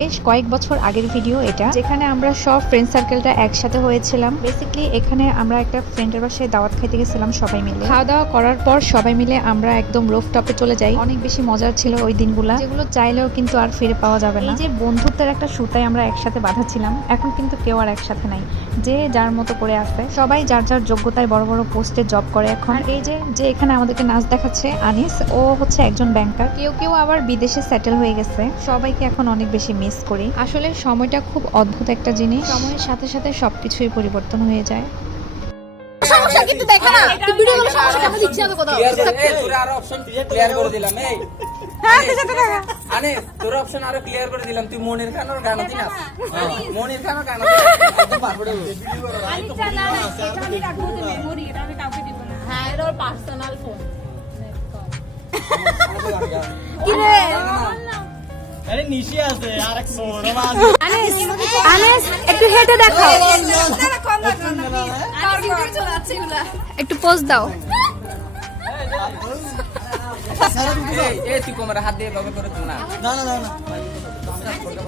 বেশ কয়েক বছর আগের ভিডিও এটা, যেখানে আমরা সব ফ্রেন্ড সার্কেলটা একসাথে হয়েছিলাম। বেসিক্যালি এখানে আমরা একটা ফ্রেন্ডের বাসায় দাওয়াত খাইতে গেছিলাম সবাই মিলে। খাওয়া দাওয়া করার পর সবাই মিলে আমরা একদম রুফটপে চলে যাই। অনেক বেশি মজার ছিল ওই দিনগুলা, যেগুলো চাইলেও কিন্তু আর ফিরে পাওয়া যাবে না। এই যে বন্ধুত্বের একটা সুতায় আমরা একসাথে বাঁধা ছিলাম, এখন কিন্তু কেউ আর একসাথে নাই, যে যার মতো করে আছে। সবাই যার যার যোগ্যতায় বড় বড় পোস্টে জব করে এখন। আর এই যে এখানে আমাদেরকে নাচ দেখাচ্ছে আনিস, ও হচ্ছে একজন ব্যাংকার। কেউ কেউ আবার বিদেশে সেটেল হয়ে গেছে। সবাইকে এখন অনেক বেশি মিস করি। আসলে সময়টা খুব অদ্ভুত একটা জিনিস, সময়ের সাথে সাথে সবকিছুই পরিবর্তন হয়ে যায়। সমস্যা কিন্তু দেখা না তুই ভিডিও করে সমস্যা কেন দিচ্ছিস না কোথাও এই তোর আরো অপশন ক্লিয়ার করে দিলাম। এই হ্যাঁ দিছে তো দেখা আনে তোর অপশন আরো ক্লিয়ার করে দিলাম। তুই মনির খানের গান দিনাস, মনির খানের গান একদম পারবো। আমি জানা এটা আমি রাখবো তো মেমরি, এটা আমি কাউকে দিব না। হ্যাঁ এটা ওর পার্সোনাল ফোন। কি রে আরে নিশি আছে আরেক সৌরভ আছে। আনেস একটু হেঁটে দেখাও, একটু পোজ দাও। এই তুই কোমরে হাত দিয়ে লগে করে না না না না